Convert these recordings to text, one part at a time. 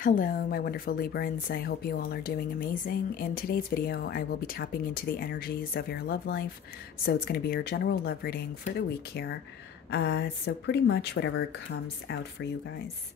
Hello, my wonderful Librans. I hope you all are doing amazing. In today's video, I will be tapping into the energies of your love life. So it's going to be your general love reading for the week here. So pretty much whatever comes out for you guys.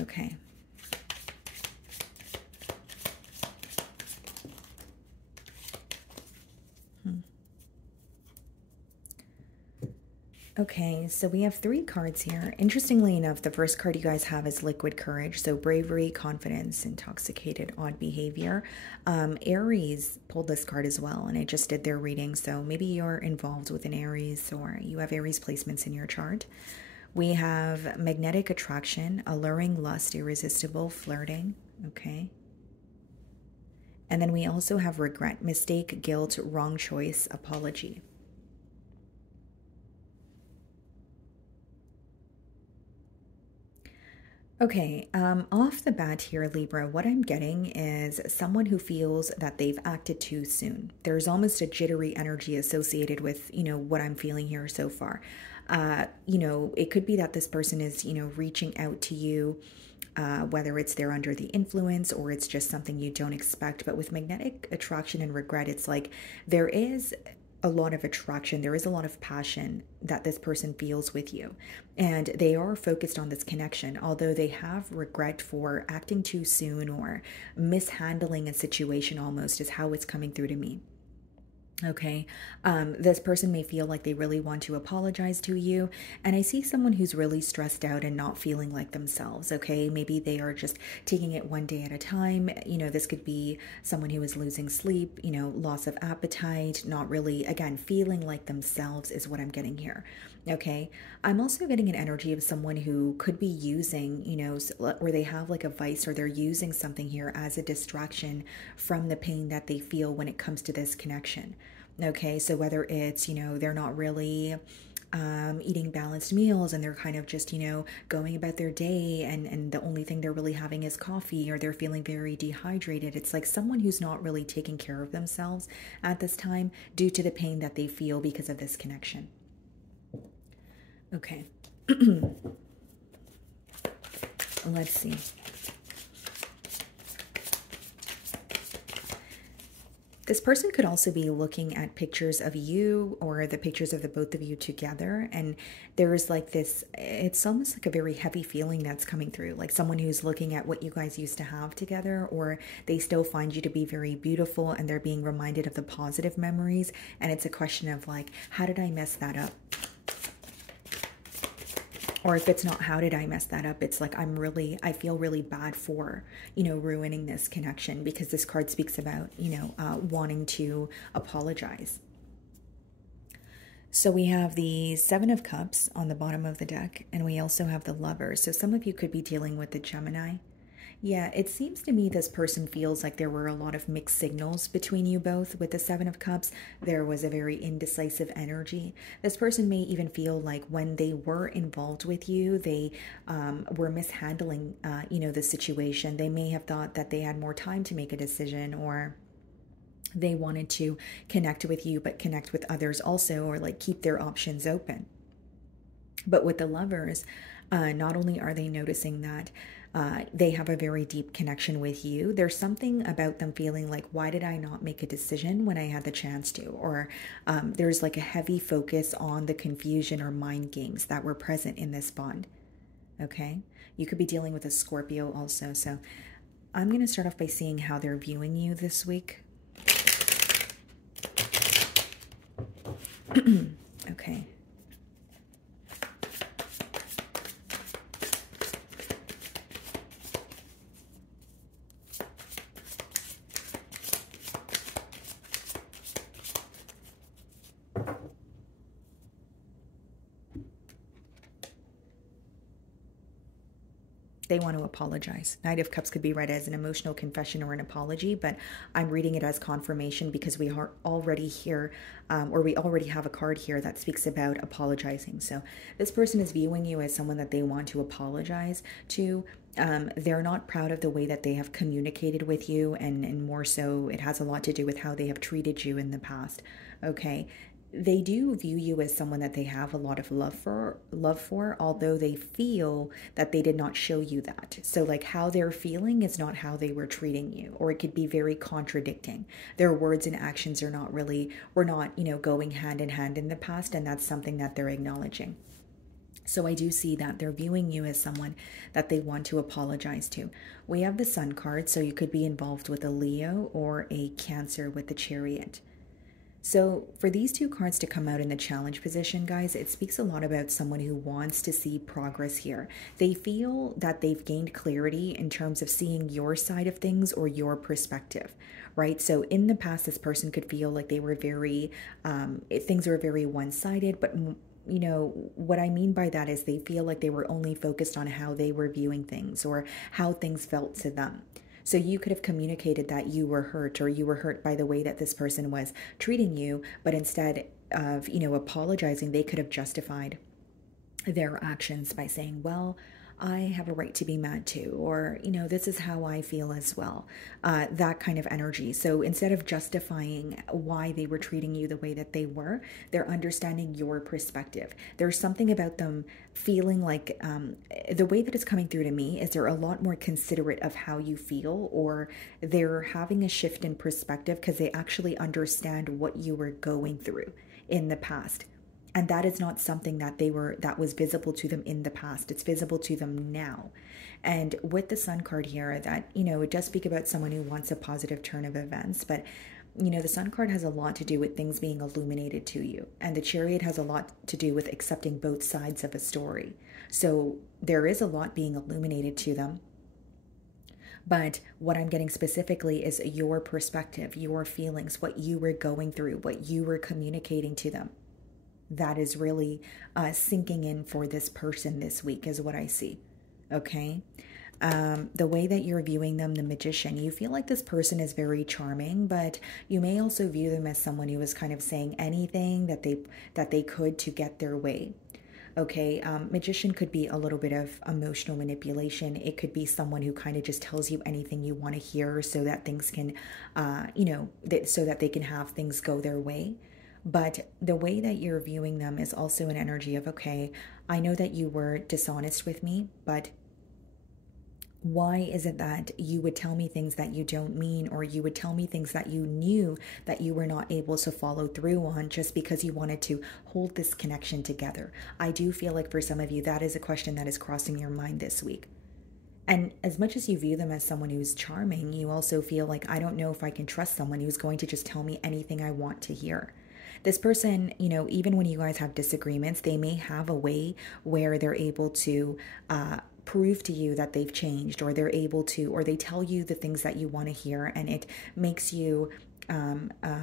Okay. Okay, so we have 3 cards here. Interestingly enough, the first card you guys have is Liquid Courage. So bravery, confidence, intoxicated, odd behavior. Aries pulled this card as well, and I just did their reading. So maybe you're involved with an Aries or you have Aries placements in your chart. We have magnetic attraction, alluring lust, irresistible, flirting. Okay. And then we also have regret, mistake, guilt, wrong choice, apology. Okay, off the bat here, Libra, what I'm getting is someone who feels that they've acted too soon. There's almost a jittery energy associated with, what I'm feeling here so far. It could be that this person is, reaching out to you, whether it's they're under the influence or it's just something you don't expect. But with magnetic attraction and regret, it's like there is a lot of attraction, there is a lot of passion that this person feels with you, and they are focused on this connection, although they have regret for acting too soon or mishandling a situation, almost is how it's coming through to me. Okay, this person may feel like they really want to apologize to you, and I see someone who's really stressed out and not feeling like themselves. Okay, maybe they are just taking it one day at a time. This could be someone who is losing sleep, loss of appetite, not really, again, feeling like themselves is what I'm getting here. Okay, I'm also getting an energy of someone who could be using, or they have like a vice, or they're using something here as a distraction from the pain that they feel when it comes to this connection. Okay, so whether it's, they're not really eating balanced meals and they're kind of just, going about their day, and the only thing they're really having is coffee, or they're feeling very dehydrated. It's like someone who's not really taking care of themselves at this time due to the pain that they feel because of this connection. Okay. Let's see. This person could also be looking at pictures of you or the pictures of the both of you together. And there's like this, it's almost like a very heavy feeling that's coming through, like someone who's looking at what you guys used to have together, or they still find you to be very beautiful and they're being reminded of the positive memories. And it's a question of like, how did I mess that up? Or if it's not, how did I mess that up? It's like, I feel really bad for, ruining this connection, because this card speaks about, wanting to apologize. So we have the 7 of Cups on the bottom of the deck, and we also have the Lovers. So some of you could be dealing with the Gemini. Yeah, it seems to me this person feels like there were a lot of mixed signals between you both with the 7 of Cups. There was a very indecisive energy. This person may even feel like when they were involved with you, they were mishandling, the situation. They may have thought that they had more time to make a decision, or they wanted to connect with you, but connect with others also, or like keep their options open. But with the Lovers, not only are they noticing that they have a very deep connection with you, there's something about them feeling like, why did I not make a decision when I had the chance to? Or there's like a heavy focus on the confusion or mind games that were present in this bond. Okay, you could be dealing with a Scorpio also. So I'm going to start off by seeing how they're viewing you this week. Okay. They want to apologize. Knight of Cups could be read as an emotional confession or an apology, but I'm reading it as confirmation because we are already here, or we already have a card here that speaks about apologizing. So this person is viewing you as someone that they want to apologize to. They're not proud of the way that they have communicated with you, and more so, it has a lot to do with how they have treated you in the past. Okay. they do view you as someone that they have a lot of love for, although they feel that they did not show you that. So like how they're feeling is not how they were treating you, or it could be very contradicting. Their words and actions are not really were not, going hand in hand in the past, and that's something that they're acknowledging. So I do see that they're viewing you as someone that they want to apologize to. We have the Sun card, so you could be involved with a Leo or a Cancer with the Chariot. So, for these two cards to come out in the challenge position, guys, it speaks a lot about someone who wants to see progress here. They feel that they've gained clarity in terms of seeing your side of things or your perspective, right? So, in the past, this person could feel like they were things were very one sided, but what I mean by that is they feel like they were only focused on how they were viewing things or how things felt to them. So you could have communicated that you were hurt, or you were hurt by the way that this person was treating you, but instead of, apologizing, they could have justified their actions by saying, well, I have a right to be mad too, or, this is how I feel as well. That kind of energy. So instead of justifying why they were treating you the way that they were, they're understanding your perspective. There's something about them feeling like the way that it's coming through to me is they're a lot more considerate of how you feel, or they're having a shift in perspective because they actually understand what you were going through in the past. And that is not something that was visible to them in the past. It's visible to them now. And with the Sun card here, that, it does speak about someone who wants a positive turn of events, but the Sun card has a lot to do with things being illuminated to you. And the Chariot has a lot to do with accepting both sides of a story. So there is a lot being illuminated to them. But what I'm getting specifically is your perspective, your feelings, what you were going through, what you were communicating to them. That is really sinking in for this person this week is what I see. Okay. The way that you're viewing them, the Magician, you feel like this person is very charming, but you may also view them as someone who is kind of saying anything that they could to get their way. Okay, Magician could be a little bit of emotional manipulation. It could be someone who kind of just tells you anything you want to hear so that things can, so that they can have things go their way. But the way that you're viewing them is also an energy of, okay, I know that you were dishonest with me, but why is it that you would tell me things that you don't mean, or you would tell me things that you knew that you were not able to follow through on just because you wanted to hold this connection together? I do feel like for some of you, that is a question that is crossing your mind this week. And as much as you view them as someone who's charming, you also feel like, I don't know if I can trust someone who's going to just tell me anything I want to hear. This person, even when you guys have disagreements, they may have a way where they're able to prove to you that they've changed, or they're able to, or they tell you the things that you want to hear, and it makes you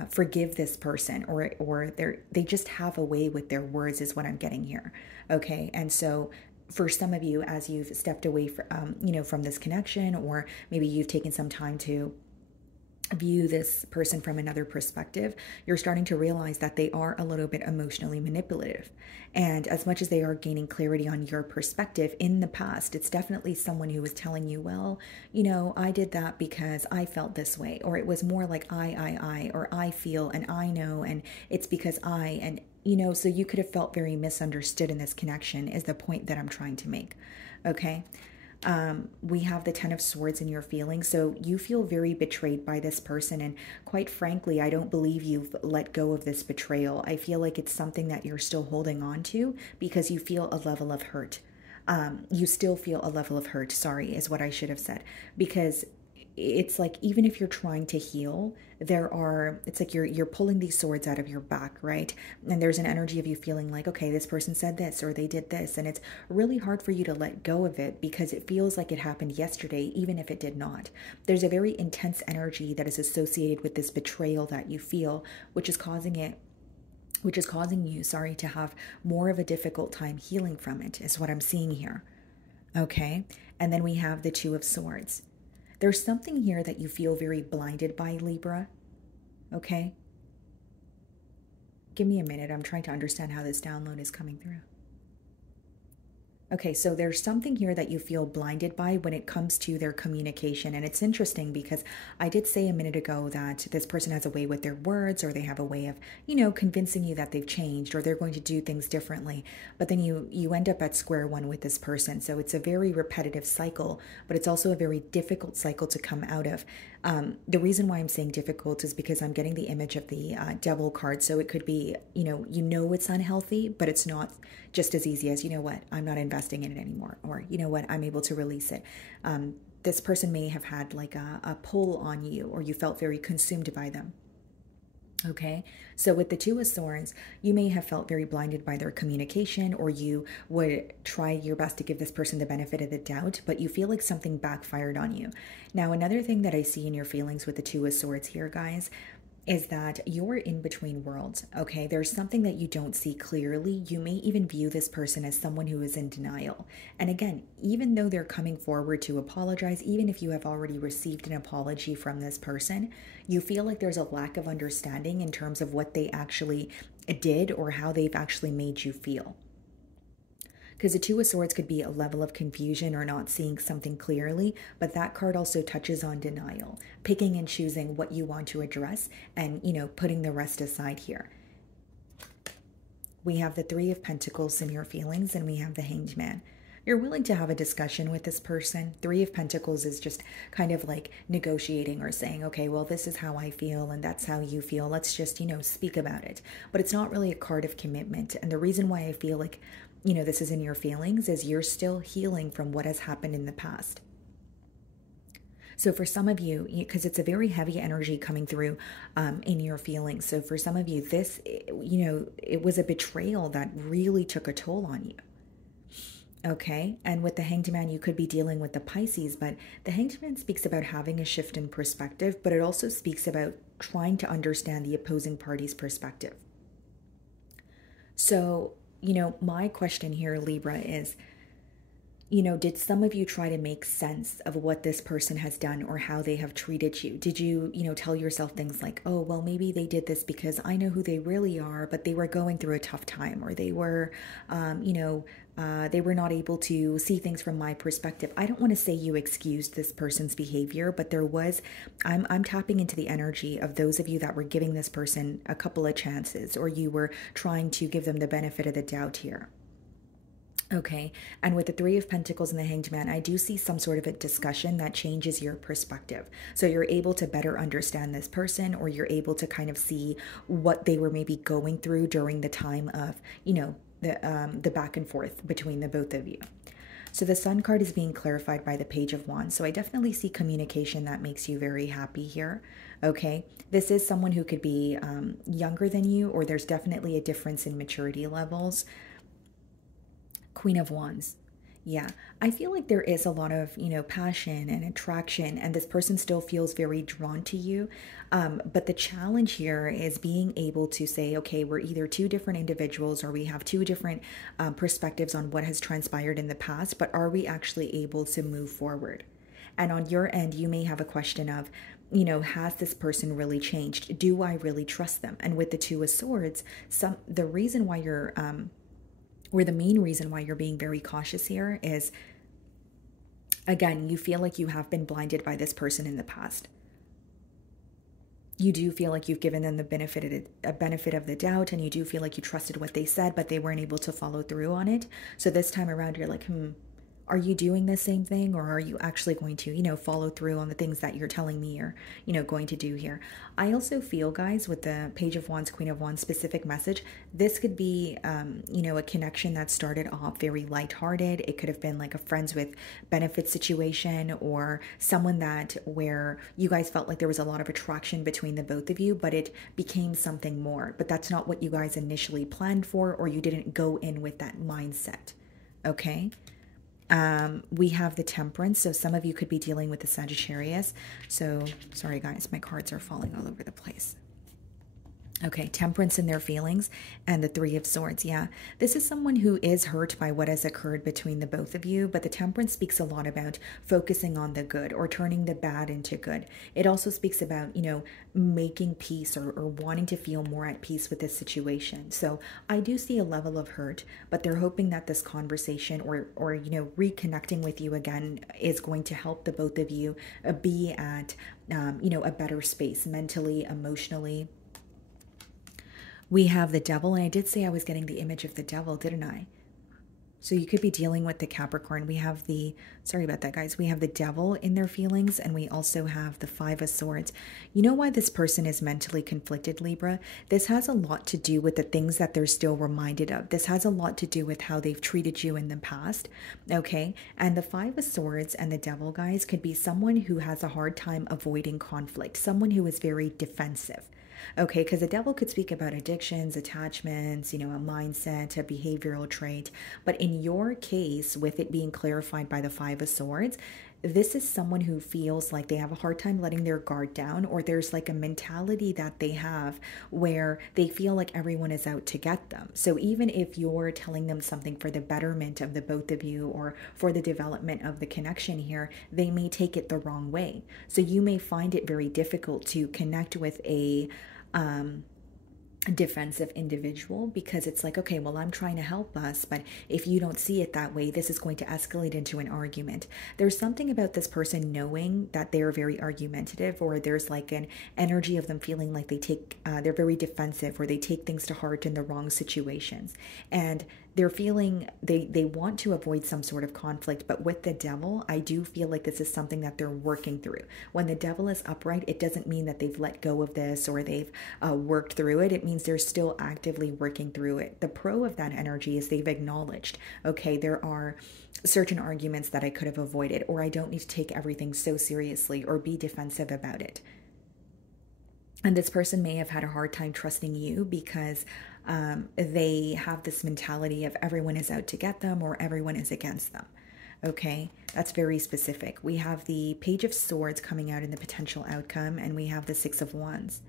forgive this person, or they just have a way with their words is what I'm getting here. Okay. And so for some of you, as you've stepped away from this connection, or maybe you've taken some time to view this person from another perspective, you're starting to realize that they are a little bit emotionally manipulative. And as much as they are gaining clarity on your perspective in the past, it's definitely someone who was telling you, well, I did that because I felt this way, or it was more like or I feel and I know, and it's because and so you could have felt very misunderstood in this connection is the point that I'm trying to make. Okay. We have the 10 of Swords in your feelings. So you feel very betrayed by this person. And quite frankly, I don't believe you've let go of this betrayal. I feel like it's something that you're still holding on to because you feel a level of hurt. You still feel a level of hurt, sorry, is what I should have said. Because it's like, even if you're trying to heal, it's like you're pulling these swords out of your back, right? And there's an energy of you feeling like, okay, this person said this or they did this, and it's really hard for you to let go of it because it feels like it happened yesterday, even if it did not. There's a very intense energy that is associated with this betrayal that you feel, which is causing you, to have more of a difficult time healing from it, is what I'm seeing here. Okay? And then we have the Two of Swords. There's something here that you feel very blinded by, Libra. Okay? Give me a minute. I'm trying to understand how this download is coming through. Okay, so there's something here that you feel blinded by when it comes to their communication. And it's interesting because I did say a minute ago that this person has a way with their words, or they have a way of, convincing you that they've changed or they're going to do things differently. But then you end up at square one with this person. So it's a very repetitive cycle, but it's also a very difficult cycle to come out of. The reason why I'm saying difficult is because I'm getting the image of the devil card. So it could be, it's unhealthy, but it's not just as easy as, I'm not investing in it anymore, or, I'm able to release it. This person may have had like a pull on you, or you felt very consumed by them. Okay, so with the Two of Swords, you may have felt very blinded by their communication, or you would try your best to give this person the benefit of the doubt, but you feel like something backfired on you. Now, another thing that I see in your feelings with the Two of Swords here, guys, is that you're in between worlds, okay? There's something that you don't see clearly. You may even view this person as someone who is in denial. And again, even though they're coming forward to apologize, even if you have already received an apology from this person, you feel like there's a lack of understanding in terms of what they actually did or how they've actually made you feel. Because the Two of Swords could be a level of confusion or not seeing something clearly, but that card also touches on denial, picking and choosing what you want to address and, putting the rest aside here. We have the Three of Pentacles in your feelings, and we have the Hanged Man. You're willing to have a discussion with this person. Three of Pentacles is just kind of like negotiating or saying, okay, well, this is how I feel and that's how you feel. Let's just, speak about it. But it's not really a card of commitment. And the reason why I feel like this is in your feelings is you're still healing from what has happened in the past. So for some of you, because it's a very heavy energy coming through in your feelings. So for some of you, this, it was a betrayal that really took a toll on you. Okay, and with the Hanged Man, you could be dealing with the Pisces, but the Hanged Man speaks about having a shift in perspective, but it also speaks about trying to understand the opposing party's perspective. So, my question here, Libra, is, did some of you try to make sense of what this person has done or how they have treated you? Did you, tell yourself things like, oh, well, maybe they did this because I know who they really are, but they were going through a tough time, or they were, they were not able to see things from my perspective. I don't want to say you excused this person's behavior, but there was, I'm tapping into the energy of those of you that were giving this person a couple of chances, or you were trying to give them the benefit of the doubt here. Okay, and with the Three of Pentacles and the Hanged Man, I do see some sort of a discussion that changes your perspective. So you're able to better understand this person, or you're able to kind of see what they were maybe going through during the time of, the back and forth between the both of you. So the Sun card is being clarified by the Page of Wands. So I definitely see communication that makes you very happy here. Okay, this is someone who could be younger than you, or there's definitely a difference in maturity levels. Queen of Wands. Yeah, I feel like there is a lot of, passion and attraction, and this person still feels very drawn to you. But the challenge here is being able to say, okay, we're either two different individuals, or we have two different perspectives on what has transpired in the past, but are we actually able to move forward? And on your end, you may have a question of, has this person really changed? Do I really trust them? And with the Two of Swords, the reason why you're or the main reason why you're being very cautious here is, again, you feel like you have been blinded by this person in the past. You do feel like you've given them the benefit of the doubt, and you do feel like you trusted what they said, but they weren't able to follow through on it. So this time around, you're like, are you doing the same thing, or are you actually going to, follow through on the things that you're telling me you're, going to do here? I also feel, guys, with the Page of Wands, Queen of Wands specific message, this could be, a connection that started off very lighthearted. It could have been like a friends with benefits situation, or someone where you guys felt like there was a lot of attraction between the both of you, but it became something more. But that's not what you guys initially planned for, or you didn't go in with that mindset. Okay? We have the Temperance, so some of you could be dealing with the Sagittarius. So, sorry guys, my cards are falling all over the place. Okay, temperance in their feelings and the Three of Swords. Yeah, this is someone who is hurt by what has occurred between the both of you, but the temperance speaks a lot about focusing on the good or turning the bad into good. It also speaks about, making peace or wanting to feel more at peace with this situation. So I do see a level of hurt, but they're hoping that this conversation or reconnecting with you again is going to help the both of you be at, a better space mentally, emotionally. We have the devil, and I did say I was getting the image of the devil, didn't I? So you could be dealing with the Capricorn. We have sorry about that, guys. We have the devil in their feelings, and we also have the Five of Swords. You know why this person is mentally conflicted, Libra? This has a lot to do with the things that they're still reminded of. This has a lot to do with how they've treated you in the past, okay? And the Five of Swords and the devil, guys, could be someone who has a hard time avoiding conflict, someone who is very defensive. Okay, because the devil could speak about addictions, attachments, a mindset, a behavioral trait. But in your case, with it being clarified by the Five of Swords, this is someone who feels like they have a hard time letting their guard down, or there's like a mentality that they have where they feel like everyone is out to get them. So even if you're telling them something for the betterment of the both of you or for the development of the connection here, they may take it the wrong way. So you may find it very difficult to connect with a defensive individual, because it's like, okay, well, I'm trying to help us, but if you don't see it that way, this is going to escalate into an argument. There's something about this person knowing that they're very argumentative, or there's like an energy of them feeling like they're very defensive, or they take things to heart in the wrong situations, and they're feeling they want to avoid some sort of conflict. But with the devil, I do feel like this is something that they're working through. When the devil is upright, it doesn't mean that they've let go of this or they've worked through it. It means they're still actively working through it. The pro of that energy is they've acknowledged, okay, there are certain arguments that I could have avoided, or I don't need to take everything so seriously or be defensive about it. And this person may have had a hard time trusting you because they have this mentality of everyone is out to get them or everyone is against them. Okay, that's very specific. We have the Page of Swords coming out in the potential outcome, and we have the Six of Wands.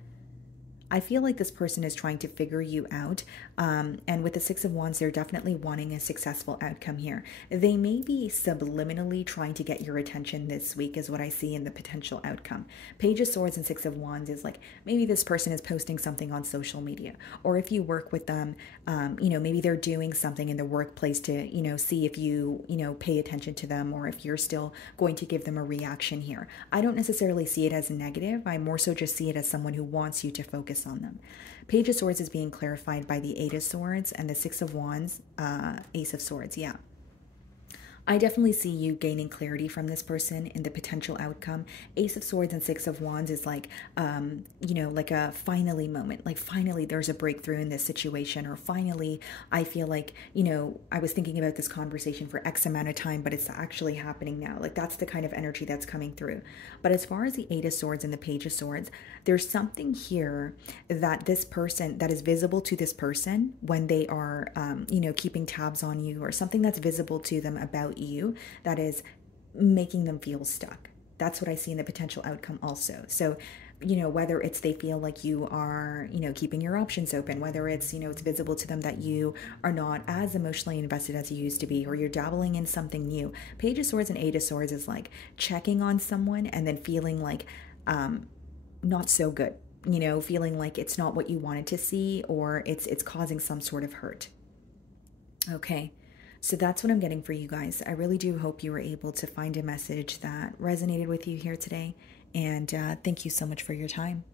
I feel like this person is trying to figure you out. And with the Six of Wands, they're definitely wanting a successful outcome here. They may be subliminally trying to get your attention this week, is what I see in the potential outcome. Page of Swords and Six of Wands is like, maybe this person is posting something on social media. Or if you work with them, maybe they're doing something in the workplace to, see if you, pay attention to them, or if you're still going to give them a reaction here. I don't necessarily see it as negative. I more so just see it as someone who wants you to focus on them. Page of Swords is being clarified by the Eight of Swords, and the Six of Wands, Ace of Swords. Yeah. I definitely see you gaining clarity from this person in the potential outcome. Ace of Swords and Six of Wands is like, like a finally moment. Like finally there's a breakthrough in this situation, or finally I feel like, I was thinking about this conversation for X amount of time, but it's actually happening now. Like that's the kind of energy that's coming through. But as far as the Eight of Swords and the Page of Swords, there's something here that this person, that is visible to this person when they are, keeping tabs on you, or something that's visible to them about you that is making them feel stuck. That's what I see in the potential outcome also. So, whether it's they feel like you are, keeping your options open, whether it's, it's visible to them that you are not as emotionally invested as you used to be, or you're dabbling in something new. Page of Swords and Eight of Swords is like checking on someone and then feeling like not so good, feeling like it's not what you wanted to see, or it's causing some sort of hurt. Okay. So that's what I'm getting for you guys. I really do hope you were able to find a message that resonated with you here today. And thank you so much for your time.